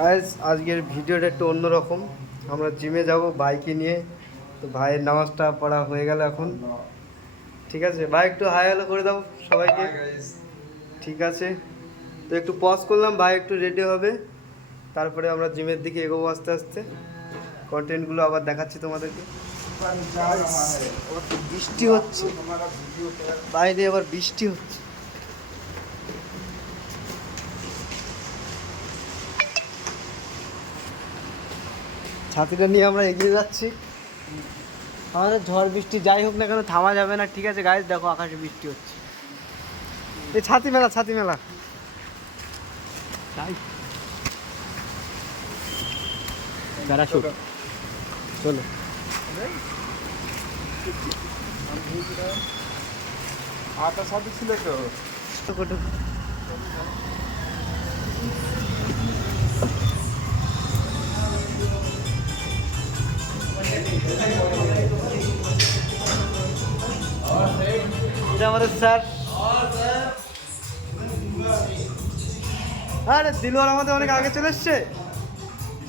Guys আজকের ভিডিওটা একটু অন্যরকম। আমরা জিমে যাব বাইকে নিয়ে। তো ভাইয়ের নামাজটা পড়া হয়ে গেল এখন। ঠিক আছে ভাই, একটু হাই হ্যালো করে দাও সবাইকে। ঠিক আছে, তো একটু পজ করলাম, ভাই একটু রেডি হবে, তারপরে আমরা জিমের দিকে এগোবো আস্তে আস্তে। কন্টেন্টগুলো আবার দেখাচ্ছি তোমাদেরকে। বৃষ্টি হচ্ছে বাইরে, আবার বৃষ্টি হচ্ছে। ছাতিটা নিয়ে আমরা এগিয়ে যাচ্ছি। আমাদের ঝড় বৃষ্টি যাই হোক না কেন থামা যাবে না। ঠিক আছে গাইস, দেখো আকাশে বৃষ্টি হচ্ছে। এই ছাতি মেলা, ছাতি মেলা তাই প্যারাশুট চলো। আটা সাথে ছিল তো এটা আমাদের স্যার। আরে দিলওয়ার আমাদের অনেক আগে চলে এসছে।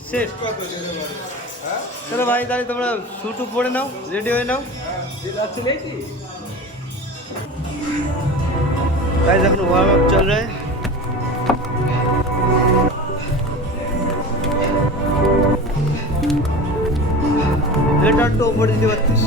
শেষ চলো ভাই, তাহলে তোমরা শুটু পরে নাও, রেডি হয়ে নাও। गाइस এখন ওয়ার্ম আপ চল रहा है। এটা তো উপরে দিতে পারছিস।